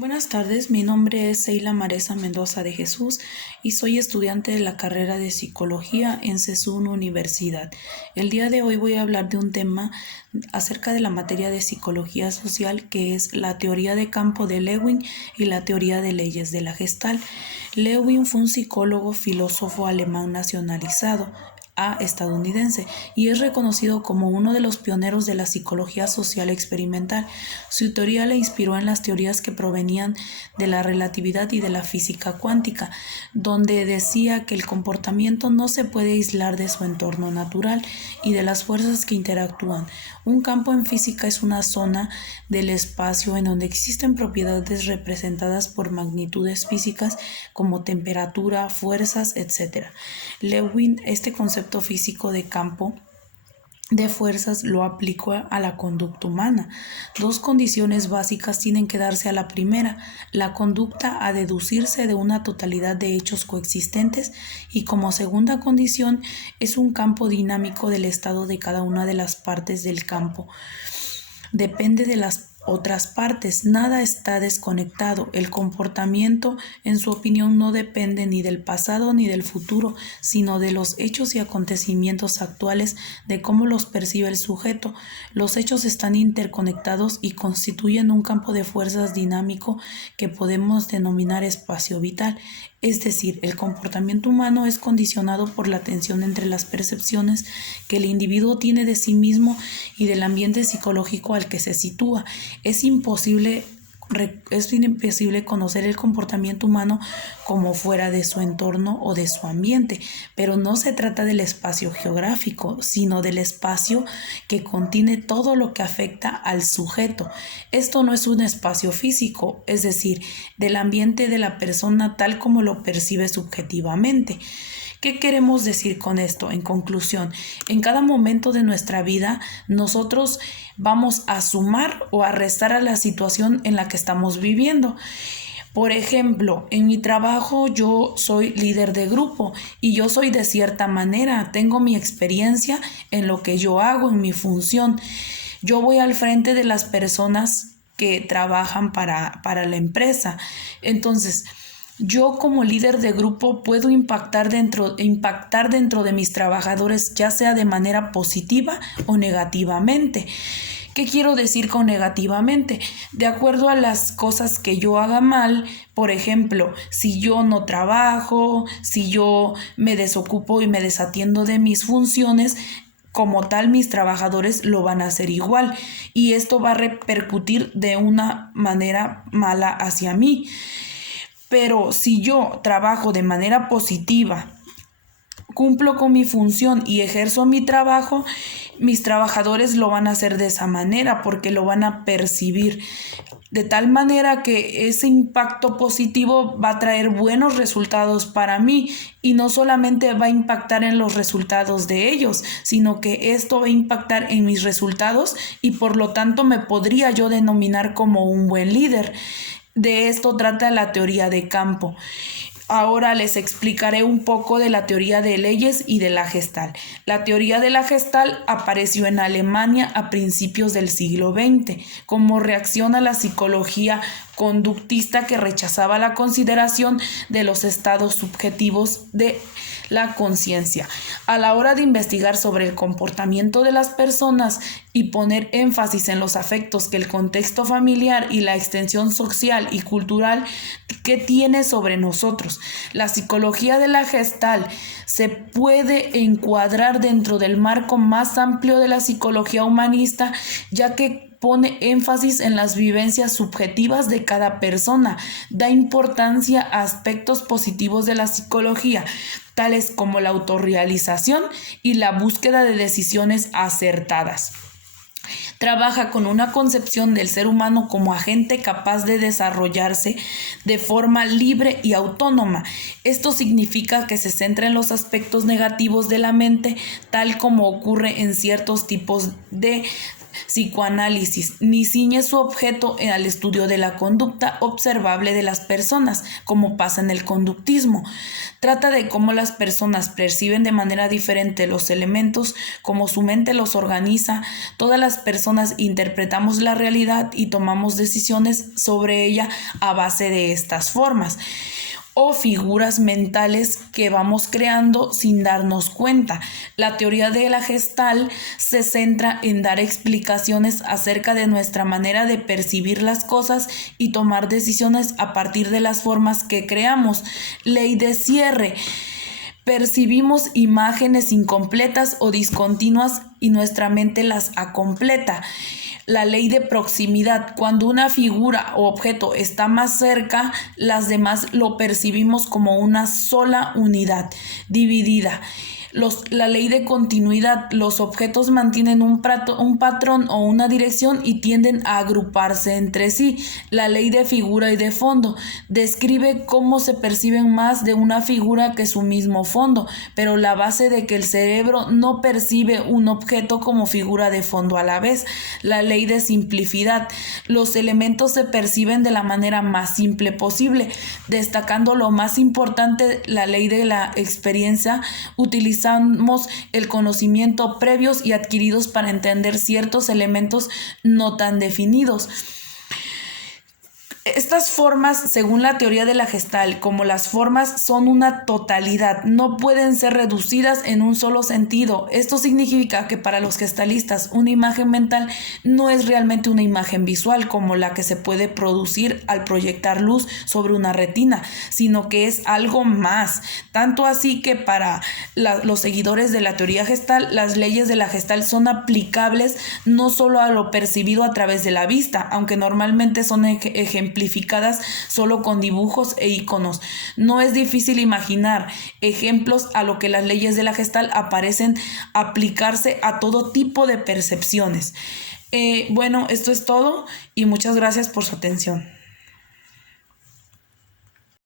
Buenas tardes, mi nombre es Seila Maresa Mendoza de Jesús y soy estudiante de la carrera de Psicología en CESUN Universidad. El día de hoy voy a hablar de un tema acerca de la materia de Psicología Social, que es la teoría de campo de Lewin y la teoría de leyes de la Gestalt. Lewin fue un psicólogo filósofo alemán nacionalizado estadounidense y es reconocido como uno de los pioneros de la psicología social experimental. Su teoría le inspiró en las teorías que provenían de la relatividad y de la física cuántica, donde decía que el comportamiento no se puede aislar de su entorno natural y de las fuerzas que interactúan. Un campo en física es una zona del espacio en donde existen propiedades representadas por magnitudes físicas como temperatura, fuerzas, etc. Lewin, este concepto físico de campo de fuerzas lo aplicó a la conducta humana. Dos condiciones básicas tienen que darse a la primera: la conducta a deducirse de una totalidad de hechos coexistentes, y como segunda condición es un campo dinámico del estado de cada una de las partes del campo. Depende de las otras partes, nada está desconectado. El comportamiento, en su opinión, no depende ni del pasado ni del futuro, sino de los hechos y acontecimientos actuales, de cómo los percibe el sujeto. Los hechos están interconectados y constituyen un campo de fuerzas dinámico que podemos denominar espacio vital. Es decir, el comportamiento humano es condicionado por la tensión entre las percepciones que el individuo tiene de sí mismo y del ambiente psicológico al que se sitúa. Es imposible conocer el comportamiento humano como fuera de su entorno o de su ambiente, pero no se trata del espacio geográfico, sino del espacio que contiene todo lo que afecta al sujeto. Esto no es un espacio físico, es decir, del ambiente de la persona tal como lo percibe subjetivamente. ¿Qué queremos decir con esto? En conclusión, en cada momento de nuestra vida nosotros vamos a sumar o a restar a la situación en la que estamos viviendo. Por ejemplo, en mi trabajo yo soy líder de grupo y yo soy de cierta manera, tengo mi experiencia en lo que yo hago, en mi función. Yo voy al frente de las personas que trabajan para la empresa. Entonces, yo como líder de grupo puedo impactar dentro de mis trabajadores, ya sea de manera positiva o negativamente. ¿Qué quiero decir con negativamente? De acuerdo a las cosas que yo haga mal, por ejemplo, si yo no trabajo, si yo me desocupo y me desatiendo de mis funciones, como tal mis trabajadores lo van a hacer igual y esto va a repercutir de una manera mala hacia mí. Pero si yo trabajo de manera positiva, cumplo con mi función y ejerzo mi trabajo, mis trabajadores lo van a hacer de esa manera porque lo van a percibir de tal manera que ese impacto positivo va a traer buenos resultados para mí y no solamente va a impactar en los resultados de ellos, sino que esto va a impactar en mis resultados y por lo tanto me podría yo denominar como un buen líder. De esto trata la teoría de campo. Ahora les explicaré un poco de la teoría de leyes y de la Gestalt. La teoría de la Gestalt apareció en Alemania a principios del siglo XX como reacción a la psicología conductista que rechazaba la consideración de los estados subjetivos de la conciencia. A la hora de investigar sobre el comportamiento de las personas y poner énfasis en los afectos que el contexto familiar y la extensión social y cultural que tiene sobre nosotros, la psicología de la Gestalt se puede encuadrar dentro del marco más amplio de la psicología humanista, ya que pone énfasis en las vivencias subjetivas de cada persona, da importancia a aspectos positivos de la psicología, tales como la autorrealización y la búsqueda de decisiones acertadas. Trabaja con una concepción del ser humano como agente capaz de desarrollarse de forma libre y autónoma. Esto significa que se centra en los aspectos negativos de la mente, tal como ocurre en ciertos tipos de psicoanálisis, ni ciñe su objeto al estudio de la conducta observable de las personas, como pasa en el conductismo. Trata de cómo las personas perciben de manera diferente los elementos, cómo su mente los organiza. Todas las personas interpretamos la realidad y tomamos decisiones sobre ella a base de estas formas o figuras mentales que vamos creando sin darnos cuenta. La teoría de la Gestalt se centra en dar explicaciones acerca de nuestra manera de percibir las cosas y tomar decisiones a partir de las formas que creamos. Ley de cierre. Percibimos imágenes incompletas o discontinuas y nuestra mente las acompleta. La ley de proximidad. Cuando una figura o objeto está más cerca, las demás lo percibimos como una sola unidad dividida. La ley de continuidad. Los objetos mantienen un patrón o una dirección y tienden a agruparse entre sí. La ley de figura y de fondo. Describe cómo se perciben más de una figura que su mismo fondo, pero la base de que el cerebro no percibe un objeto como figura de fondo a la vez. La ley de simplicidad. Los elementos se perciben de la manera más simple posible, destacando lo más importante, la ley de la experiencia. Utilizamos el conocimiento previos y adquiridos para entender ciertos elementos no tan definidos. Estas formas, según la teoría de la Gestalt, como las formas son una totalidad, no pueden ser reducidas en un solo sentido. Esto significa que para los gestalistas una imagen mental no es realmente una imagen visual como la que se puede producir al proyectar luz sobre una retina, sino que es algo más. Tanto así que para los seguidores de la teoría Gestalt, las leyes de la Gestalt son aplicables no solo a lo percibido a través de la vista, aunque normalmente son ejemplificadas solo con dibujos e iconos. No es difícil imaginar ejemplos a lo que las leyes de la Gestalt aparecen aplicarse a todo tipo de percepciones. Bueno, esto es todo y muchas gracias por su atención.